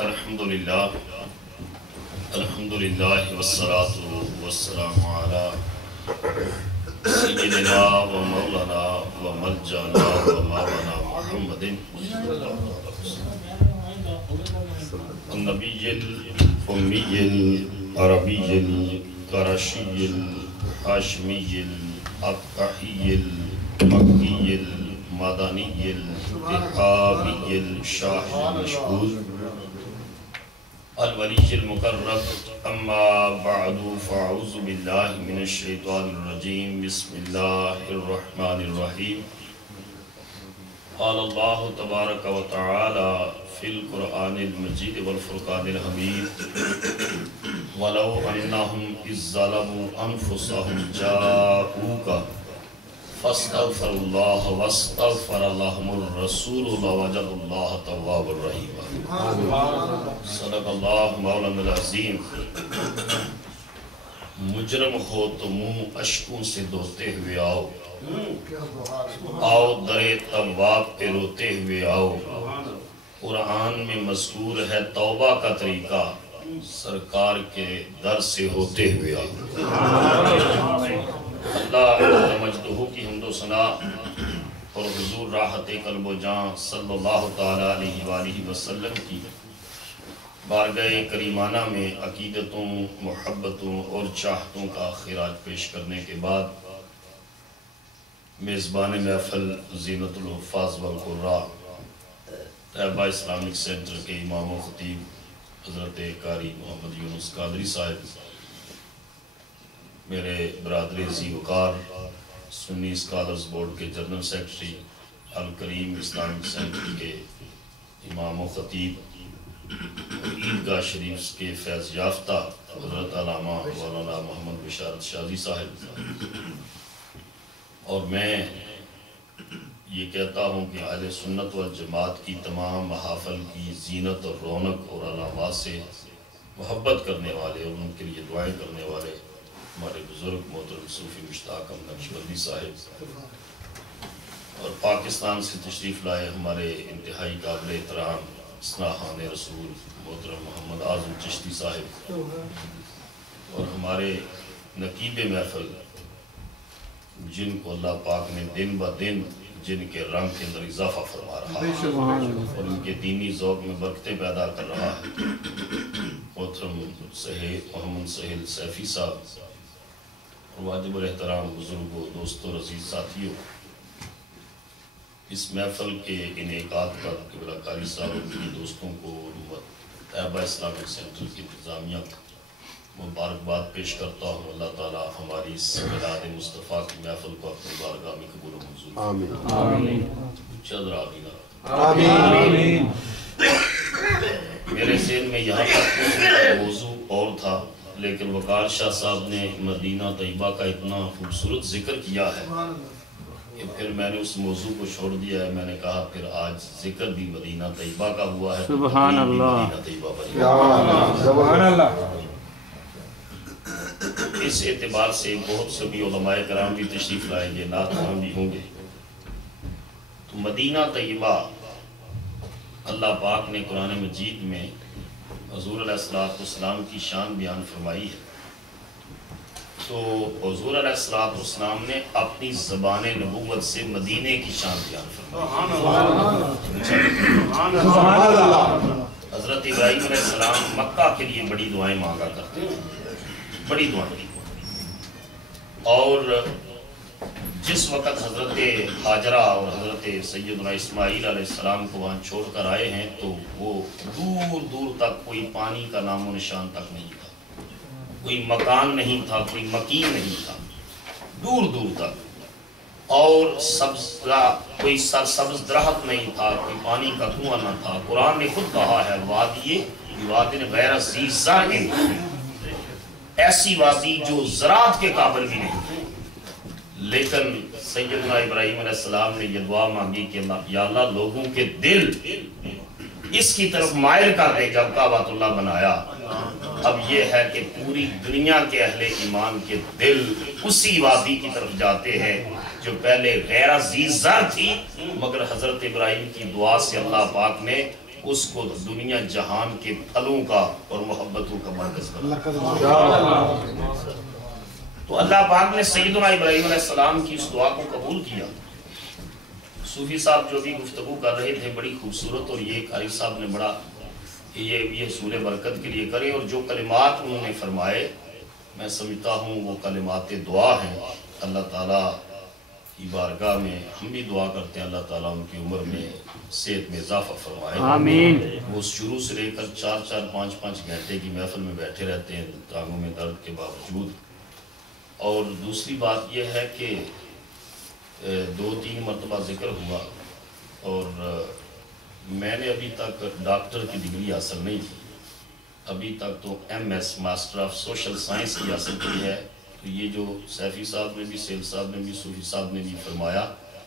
الحمدللہ والصلاة والسلام علی سیدنا و مولانا و ملجانا و مولانا محمد النبی الامی العربی القرشی الہاشمی الاقحی المکی المدنی الاتحابی الشاہد المشہور الولی المقرب اما بعد فاعوذ باللہ من الشیطان الرجیم بسم اللہ الرحمن الرحیم قال اللہ تبارک و تعالی فی القرآن المجید والفرقان الحمید ولو انہم اذ ظلموا انفسہم جاؤوک فاستغفر اللہ واستغفر لهم الرسول لوجد اللہ تواب الرحیم صدق اللہ مولانا العظیم مجرم ہو تو منہ اشکوں سے دھوتے ہوئے آؤ آؤ در تواب پہ روتے ہوئے آؤ قرآن میں مذکور ہے توبہ کا طریقہ سرکار کے در سے ہوتے ہوئے آؤ اللہ مجدہ کی حمد و ثنا اور حضور راحت قلب و جان صلی اللہ تعالیٰ علیہ وآلہ وسلم کی بارگاہ کریمانہ میں عقیدتوں محبتوں اور چاہتوں کا خراج پیش کرنے کے بعد میزبان محفل زینت الحفاظ والقراء طیبہ اسلامک سینٹر کے امام و خطیب حضرت قاری محمد یونس قادری صاحب، میرے برادر ذی وقار سنی اسکالرز بورڈ کے جنرل سیکرٹری الکریم اسلامک سینٹر کے امام و خطیب، عیدگاہ شریف کے فیض یافتہ حضرت علامہ مولانا محمد بشارت شازی صاحب، اور میں یہ کہتا ہوں کہ اہل سنت والجماعت کی تمام محافل کی زینت اور رونق اور علامات سے محبت کرنے والے اور ان کے لیے دعائیں کرنے والے ہمارے بزرگ محترم صوفی مشتاق احمد نقشبندی صاحب اور پاکستان سے تشریف لائے ہمارے انتہائی قابل احترام اصناحان رسول محترم محمد اعظم چشتی صاحب اور ہمارے نقیب محفل جن کو اللہ پاک نے دن با دن جن کے رنگ کے اندر اضافہ فرما رہا ہے اور ان کے دینی ذوق میں برکتیں پیدا کر رہا ہے، محترم محمد سہیل سیفی صاحب اور واجب الاحترام بزرگوں دوستوں عزیز ساتھیوں، اس محفل کے انعقاد پر قبلہ قاری صاحب اور میری دوستوں کو طیبہ اسلامک سینٹر کی انتظامیہ مبارکباد پیش کرتا ہوں۔ اللہ تعالیٰ ہماری اس میلاد مصطفیٰ کی محفل کو اپنی بارگاہ میں قبول و منظور فرمائے۔ آمین۔ چادر آمین۔ آمین۔ میرے ذہن میں یہاں تک موضوع اور تھا، لیکن وقار شاہ صاحب نے مدینہ طیبہ کا اتنا خوبصورت ذکر کیا ہے کہ پھر میں نے اس موضوع کو چھوڑ دیا ہے۔ میں نے کہا پھر آج ذکر بھی مدینہ طیبہ کا ہوا ہے، سبحان اللہ، مدینہ طیبہ پر سبحان اللہ۔ اس اعتبار سے بہت سے بھی علماء کرام بھی تشریف لائیں گے، نعت خوان بھی ہوں گے۔ تو مدینہ طیبہ اللہ پاک نے قرآن مجید میں حضور علیہ السلام کی شان بیان فرمائی ہے، تو حضور علیہ السلام نے اپنی زبان نبوت سے مدینے کی شان بیان فرمائی۔ حضرت ابراہیم علیہ السلام مکہ کے لیے بڑی دعائیں مانگا کرتے ہیں، بڑی دعائیں، اور جس وقت حضرت حاجرہ اور حضرت سیدنا اسماعیل علیہ السلام کو وہاں چھوڑ کر آئے ہیں تو وہ دور دور تک کوئی پانی کا نام و نشان تک نہیں تھا، کوئی مکان نہیں تھا، کوئی مکین نہیں تھا، دور دور تک، اور کوئی سرسبز درخت نہیں تھا، کوئی پانی کا کنواں نہ تھا۔ قرآن نے خود کہا ہے وادی غیر ذی زرع، ایسی وادی جو زراعت کے قابل بھی نہیں، لیکن سیدنا ابراہیم علیہ السلام نے یہ دعا مانگی کہ یا اللہ لوگوں کے دل اس کی طرف مائل کر دے۔ جب کعبۃ اللہ بنایا، اب یہ ہے کہ پوری دنیا کے اہل ایمان کے دل اسی وادی کی طرف جاتے ہیں جو پہلے غیر ذی زرع تھی، مگر حضرت ابراہیم کی دعا سے اللہ پاک نے اس کو دنیا جہان کے پھلوں کا اور محبتوں کا مرکز بنا۔ تو اللہ پاک نے سیدنا ابراہیم علیہ السلام کی اس دعا کو قبول کیا۔ صوفی صاحب جو بھی گفتگو کر رہے تھے بڑی خوبصورت، اور یہ قاری صاحب نے بڑا یہ سورہ برکت کے لیے کرے، اور جو کلمات انہوں نے فرمائے میں سمجھتا ہوں وہ کلمات دعا ہیں۔ اللہ تعالیٰ کی بارگاہ میں ہم بھی دعا کرتے ہیں اللہ تعالیٰ ان کی عمر میں صحت میں اضافہ فرمائے، آمین۔ وہ شروع سے لے کر 4-4 5-5 گھنٹے کی محفل میں بیٹھے رہتے ہیں ٹانگوں میں درد کے باوجود۔ اور دوسری بات یہ ہے کہ 2-3 مرتبہ ذکر ہوا، اور میں نے ابھی تک ڈاکٹر کی ڈگری حاصل نہیں کی، ابھی تک تو MS master of social science کی حاصل کی ہے۔ تو یہ جو سیفی صاحب نے بھی، سیل صاحب نے بھی، صوفی صاحب نے بھی فرمایا،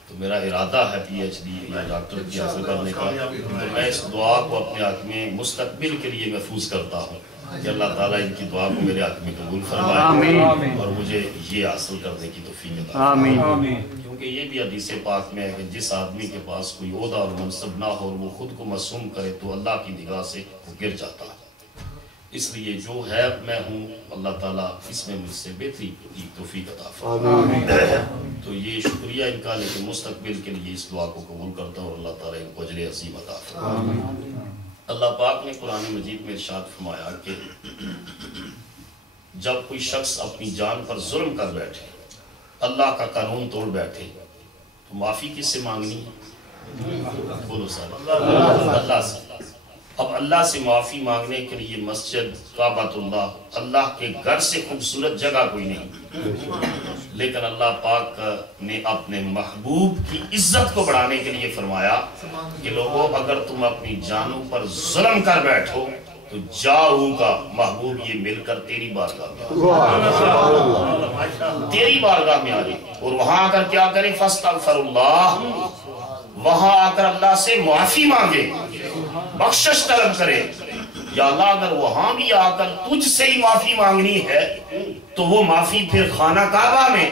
تو میرا ارادہ ہے PhD یا ڈاکٹر کی حاصل کرنے کا۔ تو میں اس دعا کو اپنے حق میں مستقبل کے لیے محفوظ کرتا ہوں کہ اللہ تعالیٰ ان کی دعا کو میرے حق میں قبول فرمائے اور مجھے یہ حاصل کرنے کی توفیق عطا فرمائے۔ کیونکہ یہ بھی حدیث پاک میں ہے کہ جس آدمی کے پاس کوئی عہدہ اور منصب نہ ہو اور وہ خود کو معصوم کرے تو اللہ کی نگاہ سے وہ گر جاتا ہے۔ اس لیے جو ہے میں ہوں، اللہ تعالیٰ اس میں مجھ سے بہتری کی توفیق عطا فرمائے۔ تو یہ شکریہ ان کا، لیکن مستقبل کے لیے اس دعا کو قبول کرتا ہوں اور اللہ تعالیٰ ان کو اجر عظیم عطا فرمائے۔ اللہ پاک نے قرآن مجید میں ارشاد فرمایا کہ جب کوئی شخص اپنی جان پر ظلم کر بیٹھے، اللہ کا قانون توڑ بیٹھے، تو معافی کس سے مانگنی ہے؟ بولو سارے اللہ سے۔ اب اللہ سے معافی مانگنے کے لیے مسجد، کعبۃ اللہ، اللہ کے گھر سے خوبصورت جگہ کوئی نہیں، لیکن اللہ پاک نے اپنے محبوب کی عزت کو بڑھانے کے لیے فرمایا کہ لوگوں اگر تم اپنی جانوں پر ظلم کر بیٹھو تو جاؤں گا محبوب یہ مل کر تیری بارگاہ میں آ جائے، اور وہاں آ کر کیا کرے؟ فاستغفر اللہ، وہاں آ کر اللہ سے معافی مانگے، بخشش طلب کرے۔ یا اللہ اگر وہاں بھی آ کر تجھ سے ہی معافی مانگنی ہے تو وہ معافی پھر خانہ کعبہ میں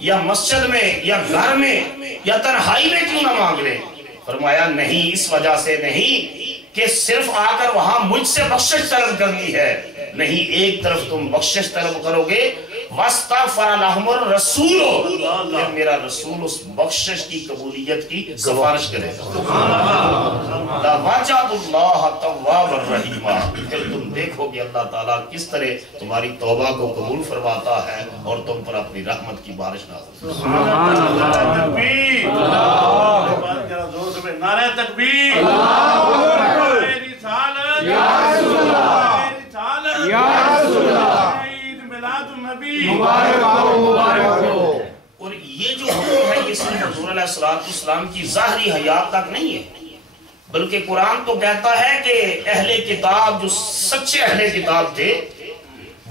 یا مسجد میں یا گھر میں یا تنہائی میں کیوں نہ مانگ لے؟ فرمایا نہیں، اس وجہ سے نہیں کہ صرف آ کر وہاں مجھ سے بخشش طلب کرنی ہے، نہیں، ایک طرف تم بخشش طلب کرو گے، وَاسْتَغْفَرَ لَهُمُ الرَّسُولُ، پھر میرا رسول اس بخشش کی قبولیت کی سفارش کرے گا۔ لَوَجَدُ اللَّهَ تَوَّابًا رَحِيمًا، پھر تم دیکھو کہ اللہ تعالیٰ کس طرح تمہاری توبہ کو قبول فرماتا ہے اور تم پر اپنی رحمت کی بارش نازل کرتا ہے۔ نعرہ تکبیر، نعرہ رسالت، یا رسول اللہ، یا رسول اللہ، اور یہ جو حکم ہے یہ صرف حضور علیہ السلام کی ظاہری حیات تک نہیں ہے، بلکہ قرآن تو کہتا ہے کہ اہل کتاب جو سچے اہل کتاب تھے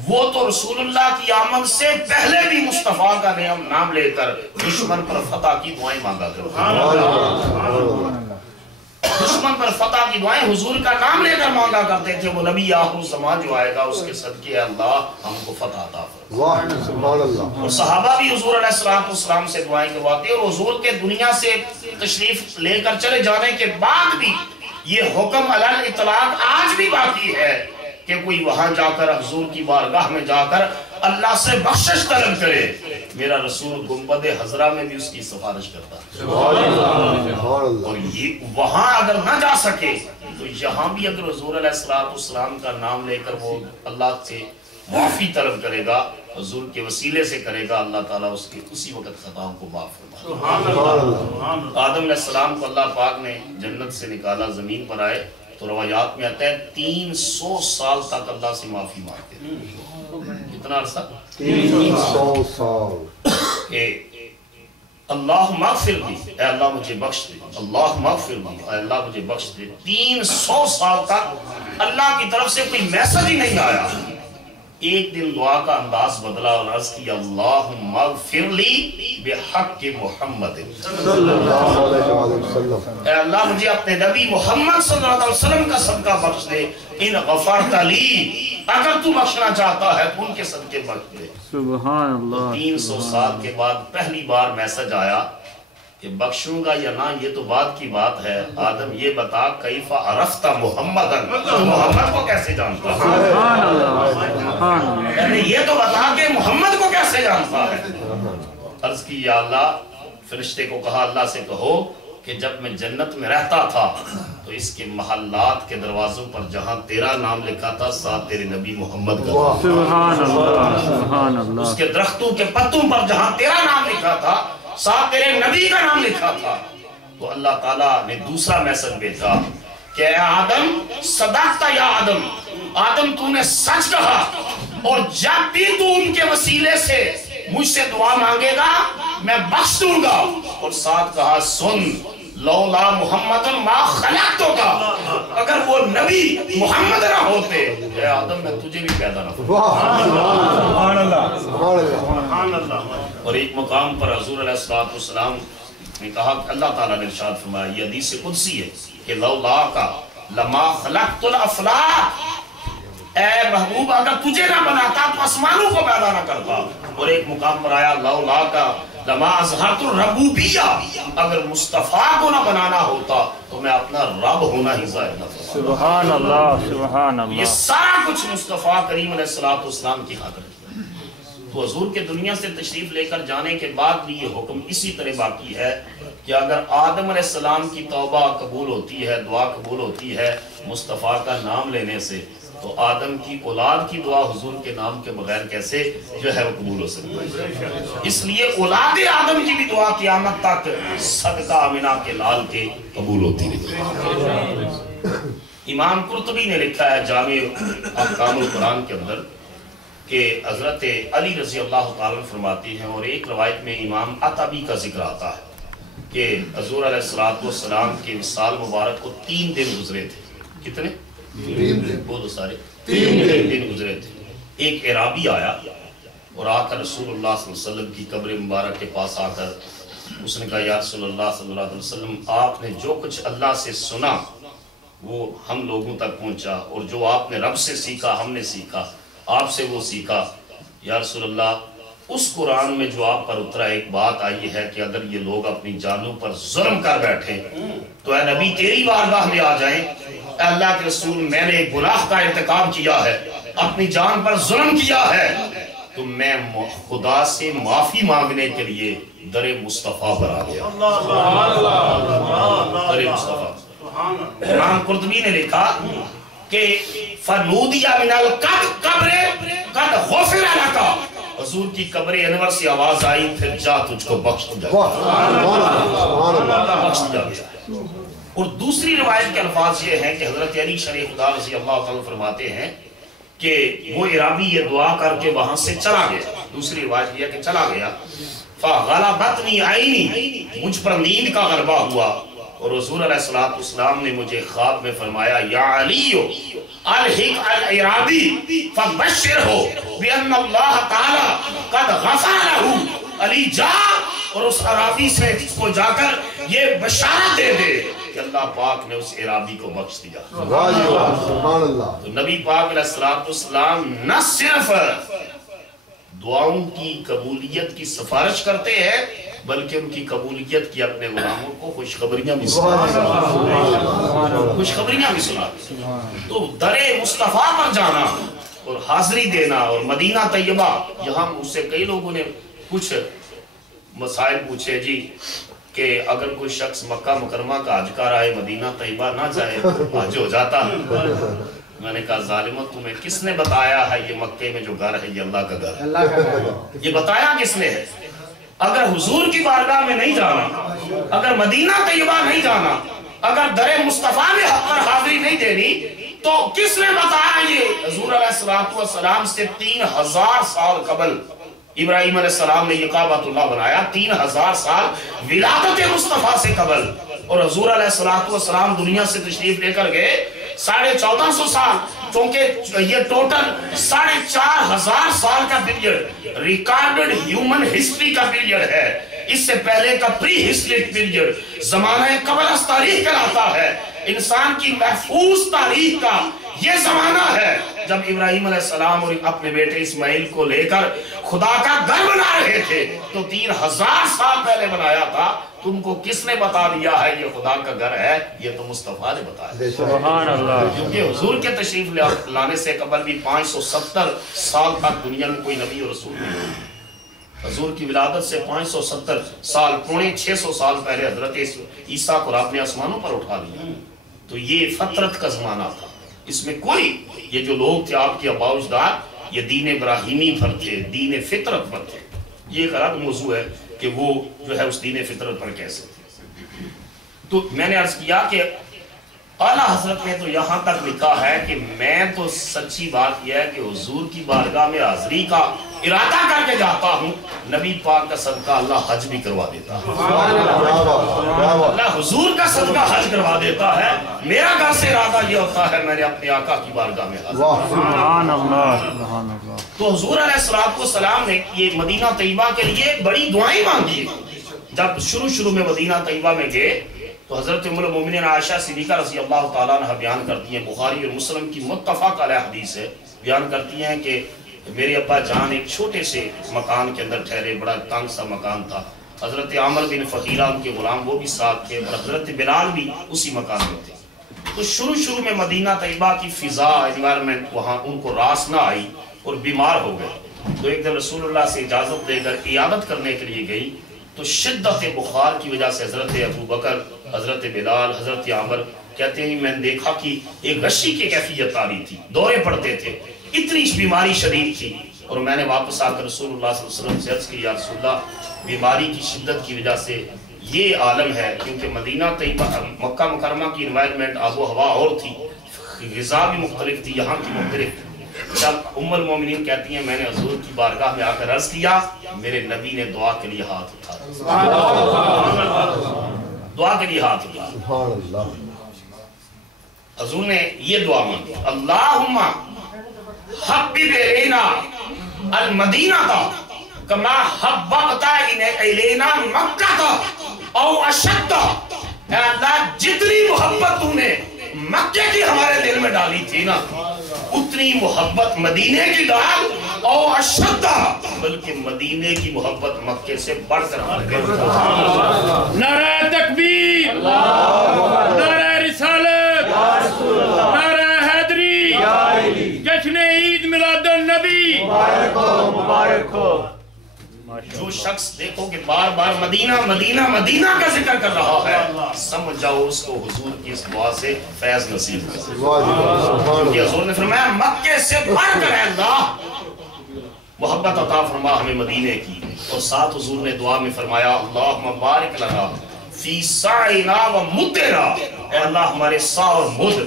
وہ تو رسول اللہ کی آمد سے پہلے بھی مصطفیٰ کا نام لے کر دشمن پر فتح کی دعائیں مانگا کرتے، دشمن پر فتح کی دعائیں حضور کا نام لے کر مانگا کرتے تھے۔ وہ نبی آخر الزمان جو آئے گا اس کے صدقے اللہ ہم کو فتح عطا فرمائے۔ اور صحابہ بھی حضور علیہ السلام سے دعائیں کرواتے، اور حضور کے دنیا سے تشریف لے کر چلے جانے کے بعد بھی یہ حکم علی الاطلاق آج بھی باقی ہے کہ کوئی وہاں جا کر حضور کی بارگاہ میں جا کر اللہ سے بخشش طلب کرے۔ میرا رسول گنبد حضرہ میں بھی اس کی سفارش کرتا ہے، اور یہ وہاں اگر نہ جا سکے تو یہاں بھی اگر حضور علیہ السلام کا نام لے کر وہ اللہ سے معافی طلب کرے گا، حضور کے وسیلے سے کرے گا، اللہ تعالیٰ اس کے اسی وقت خطاؤں کو معاف فرمائے۔ آدم علیہ السلام کو اللہ پاک نے جنت سے نکالا، زمین پر آئے تو روایات میں آتا ہے 300 سال تک اللہ سے معافی مانگتے ہیں۔ کتنا عرصہ؟ 300 سال۔ کہ اللہ مغفر لی، اے اللہ مجھے بخش دے، اللہ مغفر لی، اے اللہ مجھے بخش دے۔ 300 سال تک اللہ کی طرف سے کوئی میسج ہی نہیں آیا۔ ایک دن دعا کا انداز بدلا اور عرض کی اللہم اغفر لی بحق محمد صلی اللہ علیہ وسلم، اے اللہ مجھے اپنے نبی محمد صلی اللہ علیہ وسلم کا صدقہ بخش دے، ان غفرت لی، اگر تو بخشنا چاہتا ہے تو ان کے صدقے بخش دے۔ سبحان اللہ۔ 300 سال کے بعد پہلی بار میسج آیا کہ بخشوں گا یا نہ یہ تو بات کی بات ہے، آدم یہ بتا کیف عرفت محمدن، تو محمد کو کیسے جانتا ہے؟ یعنی یہ تو بتا کہ محمد کو کیسے جانتا ہے؟ عرض کی یا اللہ، فرشتے کو کہا اللہ سے کہو کہ جب میں جنت میں رہتا تھا تو اس کے محلات کے دروازوں پر جہاں تیرا نام لکھا تھا ساتھ تیرے نبی محمد کا، سبحان اللہ سبحان اللہ، اس کے درختوں کے پتوں پر جہاں تیرا نام لکھا تھا ساتھ تیرے نبی کا نام لکھا تھا۔ تو اللہ تعالیٰ نے دوسرا میسج بھیجا کہ اے آدم صدقت یا آدم، آدم تو نے سچ کہا، اور جب بھی تو ان کے وسیلے سے مجھ سے دعا مانگے گا میں بخش دوں گا، اور ساتھ کہا سن لولا محمد ما خلقتک، اگر وہ نبی محمد نہ ہوتے اے آدم میں تجھے بھی پیدا نہ کرتا۔ سبحان اللہ سبحان اللہ۔ اور ایک مقام پر حضور علیہ السلام نے کہا کہ اللہ تعالیٰ نے ارشاد فرمایا، یہ حدیث قدسی ہے کہ لولا کا لما خلقت الافلاک، اے محبوب اگر تجھے نہ بناتا تو آسمانوں کو پیدا نہ کرتا۔ اور ایک مقام پر آیا لولا کا لما اظہرت الربوبیہ، اگر مصطفیٰ کو نہ بنانا ہوتا تو میں اپنا رب ہونا ہی ظاہر نہ کرتا۔ سبحان اللہ سبحان یہ اللہ، سارا کچھ مصطفیٰ کریم علیہ السلام کی خاطر کیا۔ تو حضور کے دنیا سے تشریف لے کر جانے کے بعد بھی یہ حکم اسی طرح باقی ہے کہ اگر آدم علیہ السلام کی توبہ قبول ہوتی ہے، دعا قبول ہوتی ہے مصطفیٰ کا نام لینے سے، تو آدم کی اولاد کی دعا حضور کے نام کے بغیر کیسے جو ہے وہ قبول ہو سکتی ہے؟ اس لیے اولاد آدم کی بھی دعا قیامت تک صدقہ آمنہ کے لال کے قبول ہوتی رہی۔ امام قرطبی نے لکھا ہے جامع احکام القرآن کے اندر کہ حضرت علی رضی اللہ تعالیٰ فرماتے ہیں، اور ایک روایت میں امام عطبی کا ذکر آتا ہے کہ حضور علیہ السلام کے وصال مبارک کو 3 دن گزرے تھے۔ کتنے؟ 3 دن، بولو سارے، 3 دن گزرے تھے۔ ایک اعرابی آیا اور آ کر رسول اللہ صلی اللہ علیہ وسلم کی قبر مبارک کے پاس آ کر اس نے کہا یا رسول اللہ صلی اللہ علیہ وسلم، آپ نے جو کچھ اللہ سے سنا وہ ہم لوگوں تک پہنچا، اور جو آپ نے رب سے سیکھا ہم نے سیکھا، آپ سے وہ سیکھا۔ یا رسول اللہ اس قرآن میں جو آپ پر اترا ایک بات آئی ہے کہ اگر یہ لوگ اپنی جانوں پر ظلم کر بیٹھے تو اے نبی تیری بارگاہ میں آ جائیں، اے اللہ کے رسول میں نے ایک گناہ کا ارتکاب کیا ہے، اپنی جان پر ظلم کیا ہے، تو میں خدا سے معافی مانگنے کے لیے در مصطفیٰ پر آ گیا۔ در مصطفیٰ۔ امام قرطبی نے لکھا کہ فنودی من القبر قد غفر لک، حضور کی قبر انور سے آواز آئی پھر جا تجھ کو بخش دیا گیا۔ اور دوسری روایت کے الفاظ یہ ہیں کہ حضرت علی شریف خدا رضی اللہ تعالیٰ فرماتے ہیں کہ وہ عرابی یہ دعا کر کے وہاں سے چلا گیا۔ دوسری روایت یہ کہ چلا گیا، فغلبتنی عینی، مجھ پر نیند کا غلبہ ہوا، اور حضور علیہ السلام نے مجھے خواب میں فرمایا یا علیو الحق العرابی فبشرہ بان اللہ تعالی قد غفر لہ، علی جا اور اس عرابی سے کو جا کر یہ بشارت دے دے کہ اللہ پاک نے اس عرابی کو بخش دیا۔ سبحان اللہ۔ تو نبی پاک علیہ السلام نہ صرف دعاؤں کی قبولیت کی سفارش کرتے ہیں بلکہ ان کی قبولیت کی اپنے غلاموں کو خوشخبریاں بھی سناتے ہیں، خوشخبریاں بھی سناتے ہیں۔ تو در مصطفیٰ پر جانا اور حاضری دینا اور مدینہ طیبہ، یہاں مجھ سے کئی لوگوں نے کچھ مسائل پوچھے جی کہ اگر کوئی شخص مکہ مکرمہ کا حج کر آئے مدینہ طیبہ نہ جائے تو حج ہو جاتا۔ میں نے کہا ظالموں تمہیں کس نے بتایا ہے یہ مکے میں جو گھر ہے یہ اللہ کا گھر ہے؟ یہ بتایا کس نے ہے؟ اگر حضور کی بارگاہ میں نہیں جانا، اگر مدینہ طیبہ نہیں جانا، اگر در مصطفیٰ میں حق پر حاضری نہیں دینی تو کس نے بتایا؟ یہ حضور علیہ السلام سے 3000 سال قبل ابراہیم علیہ السلام نے یہ کعبۃ اللہ بنایا، 3000 سال ولادت مصطفیٰ سے قبل، اور حضور علیہ السلام دنیا سے تشریف لے کر گئے 1450 سال، چونکہ یہ ٹوٹل 4500 سال کا پیریڈ ریکارڈڈ ہیومن ہسٹری کا پیریڈ ہے۔ اس سے پہلے کا پری ہسٹرک پیریڈ زمانہ قبل از تاریخ کہلاتا ہے۔ انسان کی محفوظ تاریخ کا یہ زمانہ ہے جب ابراہیم علیہ السلام اور اپنے بیٹے اسماعیل کو لے کر خدا کا گھر بنا رہے تھے، تو 3000 سال پہلے بنایا تھا تم کو کس نے بتا دیا ہے یہ خدا کا گھر ہے؟ یہ تو مصطفیٰ نے بتایا۔ سبحان اللہ۔ کیونکہ حضور کے تشریف لانے سے قبل بھی 570 سال تک دنیا میں کوئی نبی اور رسول نہیں ہوئی۔ حضور کی ولادت سے 570 سال، پونے 600 سال پہلے حضرت عیسیٰ کو آپ نے آسمانوں پر اٹھا دیا۔ تو یہ فطرت کا زمانہ تھا، اس میں کوئی یہ جو لوگ تھے آپ کے آباء و اجداد، یہ دین ابراہیمی پر تھے، دین فطرت پر تھے۔ یہ ایک الگ موضوع ہے کہ وہ جو ہے اس دین فطرت پر کیسے تھے۔ تو میں نے عرض کیا کہ اعلیٰ حضرت نے تو یہاں تک لکھا ہے کہ میں تو سچی بات یہ ہے کہ حضور کی بارگاہ میں حاضری کا ارادہ کر کے جاتا ہوں، نبی پاک کا صدقہ اللہ حج بھی کروا دیتا ہے۔ اللہ حضور کا صدقہ حج کروا دیتا ہے۔ میرا گھر سے ارادہ یہ ہوتا ہے میں نے اپنے آقا کی بارگاہ میں حاضر۔ سبحان اللہ، سبحان اللہ۔ تو حضور علیہ السلام نے یہ مدینہ طیبہ کے لیے بڑی دعائیں مانگی۔ جب شروع میں مدینہ طیبہ میں گئے تو حضرت ام المومنین عائشہ صدیقہ رضی اللہ تعالیٰ عنہ بیان کرتی ہیں، بخاری اور مسلم کی متفق علیہ حدیث ہے، بیان کرتی ہیں کہ میرے ابا جان ایک چھوٹے سے مکان کے اندر ٹھہرے، بڑا تنگ سا مکان تھا۔ حضرت عامر بن فقیرہ ان کے غلام وہ بھی ساتھ تھے، اور حضرت بلال بھی اسی مکان میں تھے۔ تو شروع میں مدینہ طیبہ کی فضا، انوائرمنٹ وہاں ان کو راس نہ آئی اور بیمار ہو گئے۔ تو ایک دن رسول اللہ سے اجازت لے کر عیادت کرنے کے لیے گئی، تو شدت بخار کی وجہ سے حضرت ابو بکر، حضرت بلال، حضرت عامر کہتے ہیں میں نے دیکھا کہ ایک غشی کی کیفیت آ رہی تھی، دورے پڑتے تھے، اتنی بیماری شدید تھی۔ اور میں نے واپس آ کر رسول اللہ صلی اللہ علیہ وسلم سے عرض کی یا رسول اللہ بیماری کی شدت کی وجہ سے یہ عالم ہے، کیونکہ مدینہ طیبہ مکہ مکرمہ کی انوائرمنٹ آب و ہوا اور تھی، غذا بھی مختلف تھی، یہاں کی مختلف۔ جب ام المومنین کہتی ہیں میں نے حضور کی بارگاہ میں آ کر عرض کیا، میرے نبی نے دعا کے لیے ہاتھ اٹھایا، دعا کے لیے ہاتھ اٹھایا۔ حضور نے یہ دعا مانگی، اللہم حبب الینا المدینہ کما حببت الینا مکہ او اشد۔ اے اللہ جتنی محبت تو نے مکے کی ہمارے دل میں ڈالی تھی نا، اتنی محبت مدینے کی ڈال، او اشد، بلکہ مدینے کی محبت مکے سے بڑھ کر ہمارے دل میں۔ نعرہ تکبیر، نعرہ رسالت، نعرہ حیدری، جشن عید میلاد النبی مبارک ہو۔ جو شخص دیکھو کہ بار بار مدینہ مدینہ مدینہ کا ذکر کر رہا ہے، سمجھ جاؤ اس کو حضور کی اس دعا سے فیض نصیب ہے۔ کیونکہ حضور نے فرمایا مکے سے بڑھ کر ہے اللہ محبت عطا فرما ہمیں مدینے کی، اور ساتھ حضور نے دعا میں فرمایا اللہم بارک لنا فی سعینا و مدنا۔ اے اللہ ہمارے سا اور مد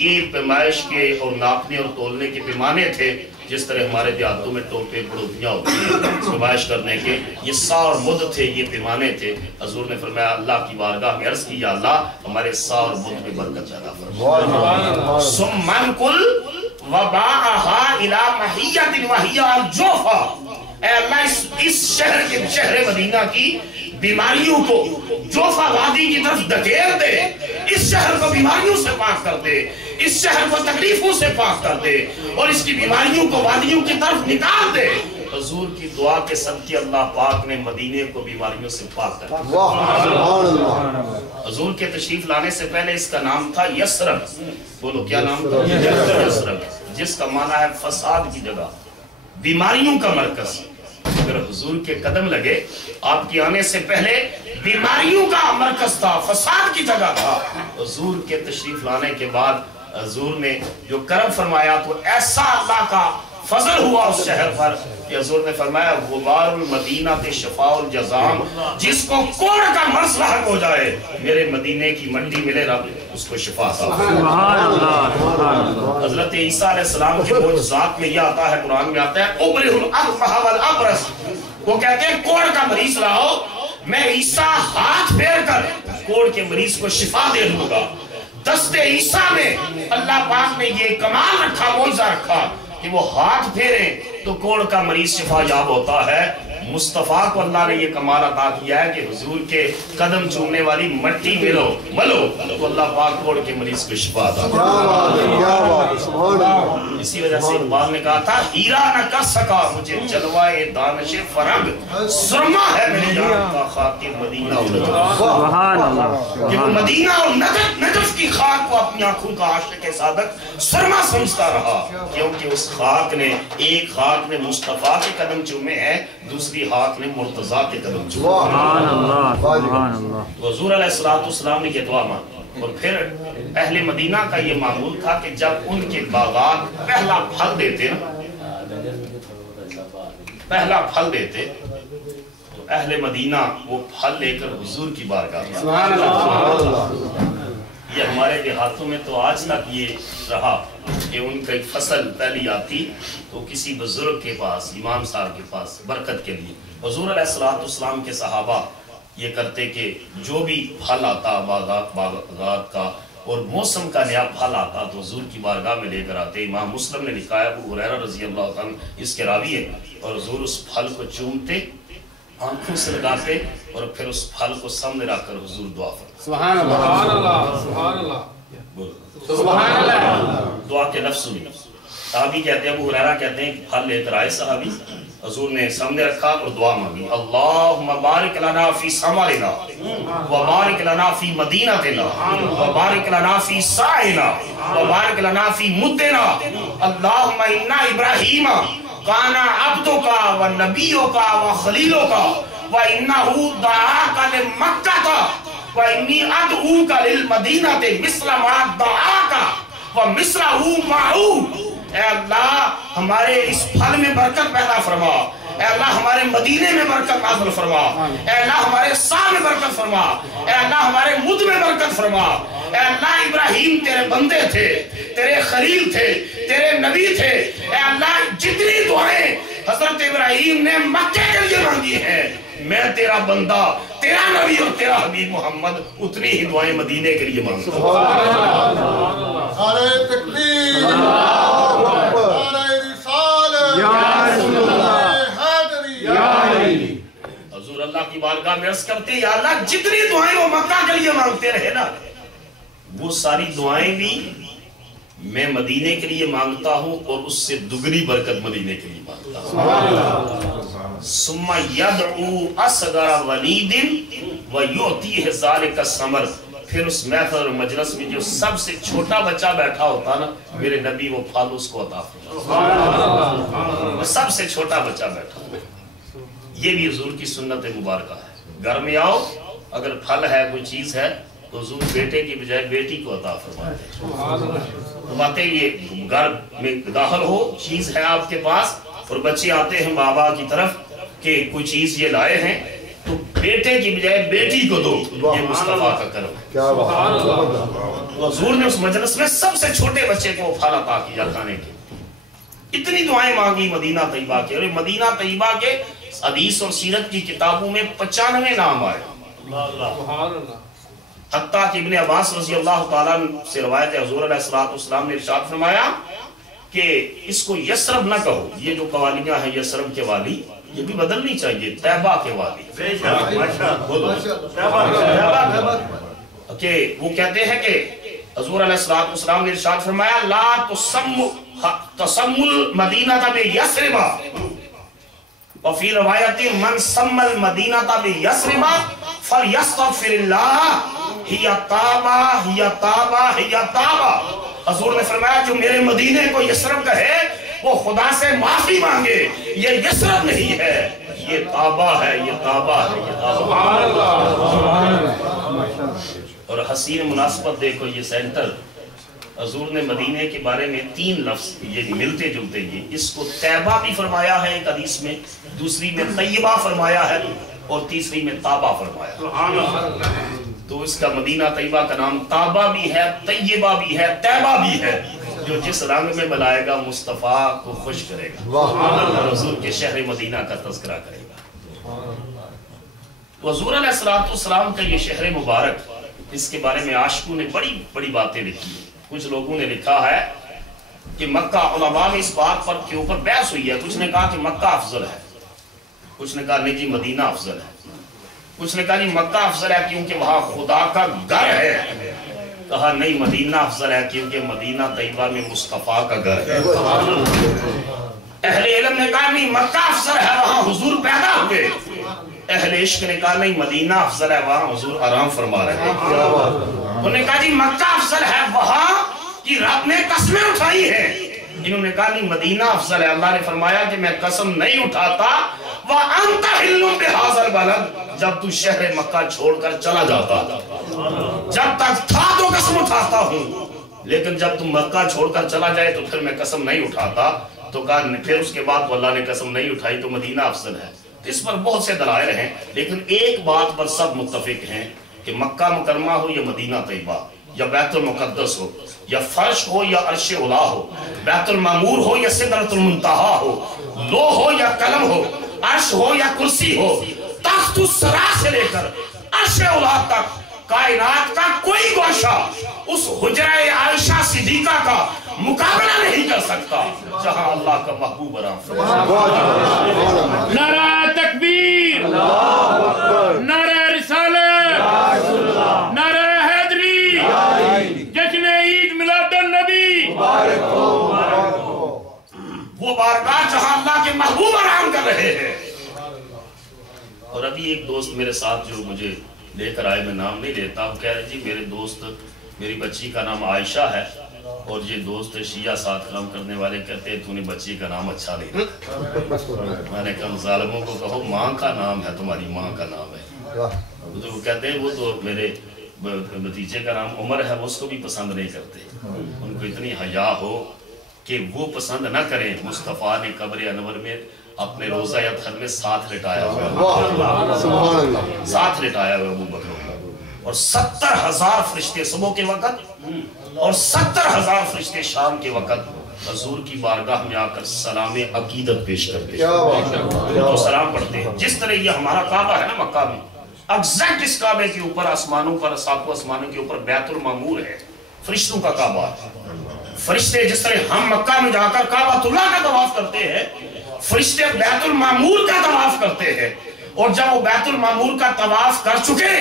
یہ پیمائش کے اور ناپنے اور تولنے کے پیمانے تھے، جس طرح ہمارے دیہاتوں میں ٹوپے بڑوتیاں ہوتی ہیں پیمائش کرنے کے، یہ سا اور مد تھے، یہ پیمانے تھے۔ حضور نے فرمایا اللہ کی بارگاہ میں عرض کی یا اللہ ہمارے سا اور مد میں برکت پیدا فرما۔ ثم انقل وباعہا الی مہیۃ وہی الجوفہ۔ اے اللہ اس شہر مدینہ کی بیماریوں کو جوفہ وادی کی طرف دھکیل دے، اس شہر کو بیماریوں سے پاک کر دے، اس شہر کو تکلیفوں سے پاک کر دے، اور اس کی بیماریوں کو وادیوں کی طرف نکال دے۔ حضور کی دعا کے صدقے اللہ پاک نے مدینے کو بیماریوں سے پاک کر دیا۔ حضور کے تشریف لانے سے پہلے اس کا نام تھا یثرب۔ بولو کیا نام تھا؟ یثرب، جس کا معنی ہے فساد کی جگہ، بیماریوں کا مرکز۔ اگر حضور کے قدم لگے آپ کے آنے سے پہلے بیماریوں کا مرکز تھا، فساد کی جگہ تھا۔ حضور کے تشریف لانے کے بعد حضور نے جو کرم فرمایا تو ایسا اللہ کا فضل ہوا اس شہر پر کہ حضور نے فرمایا غبار المدینہ تے شفاء الجزام، جس کو کوڑ کا مرض لاحق ہو جائے میرے مدینے کی منڈی ملے رب اس کو شفا عطا۔ حضرت عیسیٰ علیہ السلام کے معجزات میں یہ آتا ہے، قرآن میں آتا ہے ابرئ الاکمہ والابرص، وہ کہتے ہیں کوڑ کا مریض لاؤ، میں عیسیٰ ہاتھ پھیر کر کوڑ کے مریض کو شفا دے دوں گا۔ دست عیسیٰ میں اللہ پاک نے یہ کمال رکھا، معجزہ رکھا کہ وہ ہاتھ پھیریں تو کوڑ کا مریض شفا یاب ہوتا ہے۔ مصطفیٰ کو اللہ نے یہ کمال عطا کیا ہے کہ حضور کے قدم چومنے والی مٹی ملو تو اللہ پاک توڑ کے مریض کو شفا عطا کیا بات ہے، کیا بات ہے، سبحان اللہ۔ اسی وجہ سے اقبال نے کہا تھا ہیرا نہ کر سکا مجھے جلوائے دانش فرنگ، سرما ہے میری جان کا خاک مدینہ اور نجف۔ سبحان اللہ، کہ وہ مدینہ اور نجف کی خاک کو اپنی آنکھوں کا عاشق صادق سرما سمجھتا رہا، کیونکہ اس خاک نے، ایک خاک نے مصطفیٰ کے قدم چومے ہیں، دوسری خاک نے مرتضیٰ کے قدم چومے۔ سبحان اللہ، سبحان اللہ۔ حضور علیہ السلام نے یہ دعا مانگی، اور پھر اہل مدینہ کا یہ معمول تھا کہ جب ان کے باغات پہلا پھل دیتے تو اہل مدینہ وہ پھل لے کر حضور کی بارگاہ میں سبحان اللہ۔ یہ ہمارے دیہاتوں میں تو آج تک یہ رہا کہ ان کا ایک فصل پہلی آتی تو کسی بزرگ کے پاس، امام صاحب کے پاس برکت کے لیے حضور علیہ السلام کے صحابہ یہ کرتے کہ جو بھی پھل آتا باغات کا اور موسم کا نیا پھل آتا تو حضور کی بارگاہ میں لے کر آتے۔ امام مسلم نے لکھا ہے، ابو ہریرہ رضی اللہ عنہ اس کے راوی ہے، اور حضور اس پھل کو چومتے، آنکھوں سے لگاتے اور پھر اس پھل کو سامنے رکھ کر حضور دعا فرماتے۔ سبحان اللہ، سبحان اللہ، سبحان اللہ۔ دعا کے لفظ سنی، صحابی کہتے ہیں، ابو ہریرہ کہتے ہیں کہ پھل لے کر آئے صحابی، حضور نے سامنے رکھا اور دعا مانگی، اللہم بارک لنا فی ثمرنا وبارک لنا فی مدینتنا وبارک لنا فی سائنا وبارک لنا فی مدنا، اللہم انا ابراہیم کانا عبدکا و نبیکا و خلیلکا و انہو دعاکا لمکہ و انی ادعوکا للمدینہ مثل ما دعاکا و مثلہو معو۔ اے اللہ ہمارے اس پھل میں برکت پیدا فرما، اے اللہ ہمارے مدینے میں برکت نازل فرما، اے اللہ ہمارے سا میں برکت فرما، اے اللہ ہمارے مد میں برکت فرما۔ اے اللہ ابراہیم تیرے بندے تھے، تیرے خلیل تھے، تیرے نبی تھے، اے اللہ جتنی دعائیں حضرت ابراہیم نے مکے کے لیے مانگی ہیں، میں تیرا بندہ، تیرا نبی اور تیرا حبیب محمد اتنی ہی دعائیں مدینے کے لیے مانگتا ہوں۔ نعرہ تکبیر، نعرہ رسالت، نعرہ حیدری، حضور اللہ کی بارگاہ میں عرض کرتے ہیں، یا اللہ جتنی دعائیں وہ مکہ کے لیے مانگتے رہے نا، وہ ساری دعائیں بھی میں مدینے کے لیے مانگتا ہوں اور اس سے دگنی برکت مدینے کے لیے مانگتا ہوں۔ ثم یدعو اصغر ولید ویعطیہ ذالک الثمر، پھر اس محفل اور مجلس میں جو سب سے چھوٹا بچہ بیٹھا ہوتا نا، میرے نبی وہ پھل اس کو عطا فرماتا، سب سے چھوٹا بچہ بیٹھا۔ یہ بھی حضور کی سنت مبارکہ ہے، گھر میں آؤ اگر پھل ہے کوئی چیز ہے تو حضور بیٹے کی بجائے بیٹی کو عطا فرماتے، باتیں یہ گھر میں داخل ہو، چیز ہے آپ کے پاس اور بچے آتے ہیں بابا کی طرف کہ کوئی چیز یہ لائے ہیں تو بیٹے کی بجائے بیٹی کو دو، یہ مصطفیٰ کا کرم ہے۔ کیا بات ہے۔ حضور نے اس مجلس میں سب سے چھوٹے بچے کو پھل عطا کیا کھانے کے، اتنی دعائیں مانگی مدینہ طیبہ کے، اور مدینہ طیبہ کے حدیث اور سیرت کی کتابوں میں 95 نام آئے، حتیٰ کہ ابن عباس رضی اللہ تعالیٰ سے روایت ہے، حضور علیہ السلام نے ارشاد فرمایا کہ اس کو یسرب نہ کہو، یہ جو قوالیاں ہیں یسرب کے والی یہ بھی بدلنی چاہیے، طیبہ کے والی، کہ وہ کہتے ہیں کہ حضور علیہ السلام نے ارشاد فرمایا لا تسم المدینہ بیسرب، وفی روایت من سم المدینہ بیسرب فلیستغفر اللہ ہی طابہ ہی طابہ ہی طابہ۔ حضور نے فرمایا جو میرے مدینے کو یسرب کہے وہ خدا سے معافی مانگے، یہ یسرب نہیں ہے، یہ طابہ ہے، یہ طابہ ہے، یہ طابہ ہے۔ اور حسین مناسبت دیکھو، یہ سینٹر حضور نے مدینے کے بارے میں 3 لفظ یہ ملتے جلتے، یہ اس کو طیبہ بھی فرمایا ہے ایک حدیث میں، دوسری میں طیبہ فرمایا ہے اور تیسری میں طابہ فرمایا۔ تو اس کا مدینہ طیبہ کا نام طابہ بھی ہے، طیبہ بھی ہے، طیبہ بھی ہے، جو جس رنگ میں بلائے گا مصطفیٰ کو خوش کرے گا، حضور کے شہر مدینہ کا تذکرہ کرے گا۔ تو حضور علیہ السلام کا یہ شہر مبارک، اس کے بارے میں عاشقوں نے بڑی بڑی باتیں لکھی ہیں۔ کچھ لوگوں نے لکھا ہے کہ مکہ، علماء میں اس بات پر کے اوپر بحث ہوئی ہے، کچھ نے کہا کہ مکہ افضل ہے، کچھ نے کہا نہیں جی مدینہ افضل ہے، کچھ نے کہا جی مکہ افضل ہے کیونکہ وہاں خدا کا گھر ہے، کہا نہیں مدینہ افضل ہے کیونکہ مدینہ طیبہ میں مصطفیٰ کا گھر ہے۔ اہل علم نے کہا نہیں مکہ افضل ہے وہاں حضور پیدا ہوئے، اہل عشق نے کہا نہیں مدینہ افضل ہے وہاں حضور آرام فرما رہے ہیں۔ انہوں نے کہا جی مکہ افضل ہے وہاں کی رب نے قسمیں اٹھائی ہیں، انہوں نے کہا نہیں مدینہ افضل ہے، اللہ نے فرمایا کہ میں قسم نہیں اٹھاتا وَأَنْتَ حِلٌّ بِهَذَا الْبَلَدِ، جب تو شہر مکہ چھوڑ کر چلا جاتا، جب تک تھا تو قسم اٹھاتا ہوں، لیکن جب تم مکہ چھوڑ کر چلا جائے تو پھر میں قسم نہیں اٹھاتا۔ تو کہا پھر اس کے بعد اللہ نے قسم نہیں اٹھائی تو مدینہ افضل ہے۔ اس پر بہت سے دلائل ہیں، لیکن ایک بات پر سب متفق ہیں کہ مکہ مکرمہ ہو یا مدینہ طیبہ یا بیت المقدس ہو یا فرش ہو یا عرش علا ہو، بیت المعمور ہو یا سدرۃ المنتہا ہو، لوح ہو یا قلم ہو، عرش ہو یا کرسی ہو، تخت الثری سے لے کر عرش علا تک کائنات کا کوئی گوشہ اس حجرہ عائشہ صدیقہ کا مقابلہ نہیں کر سکتا جہاں اللہ کا محبوب آرام فرما۔ نعرہ تکبیر، نعرہ رسالت، نعرہ حیدری، جشن عید میلاد النبی، وہ بارگاہ جہاں اللہ کے محبوب آرام کر رہے ہیں۔ اور ابھی ایک دوست میرے ساتھ جو مجھے لے کر آئے، میں نام نہیں لیتا، وہ کہہ رہے جی میرے دوست، میری بچی کا نام عائشہ ہے اور یہ دوست شیعہ ساتھ کام کرنے والے کہتے ہیں تو نے بچی کا نام اچھا نہیں رکھا۔ میں نے کہا ظالموں کو کہو ماں کا نام ہے، تمہاری ماں کا نام ہے۔ تو وہ کہتے ہیں وہ تو میرے بھتیجے کا نام عمر ہے، وہ اس کو بھی پسند نہیں کرتے، ان کو اتنی حیا ہو کہ وہ پسند نہ کریں۔ مصطفیٰ نے قبر انور میں اپنے روضہ اطہر میں ساتھ لٹایا ہوا، سبحان اللہ، ساتھ لٹایا ہوا ابو بکر، اور 70,000 فرشتے صبح کے وقت اور 70,000 فرشتے شام کے وقت حضور کی بارگاہ میں آ کر سلام عقیدت پیش کرتے ہیں، تو سلام پڑھتے ہیں۔ جس طرح یہ ہمارا کعبہ ہے نا مکہ میں، ایگزیکٹ اس کعبے کے اوپر آسمانوں پر، ساتوں آسمانوں کے اوپر بیت المعمور ہے، فرشتوں کا کعبہ ہے۔ فرشتے جس طرح ہم مکہ میں جا کر کعبۃ اللہ کا طواف کرتے ہیں، فرشتے بیت المعمور کا طواف کرتے ہیں، اور جب وہ بیت المعمور کا طواف کر چکے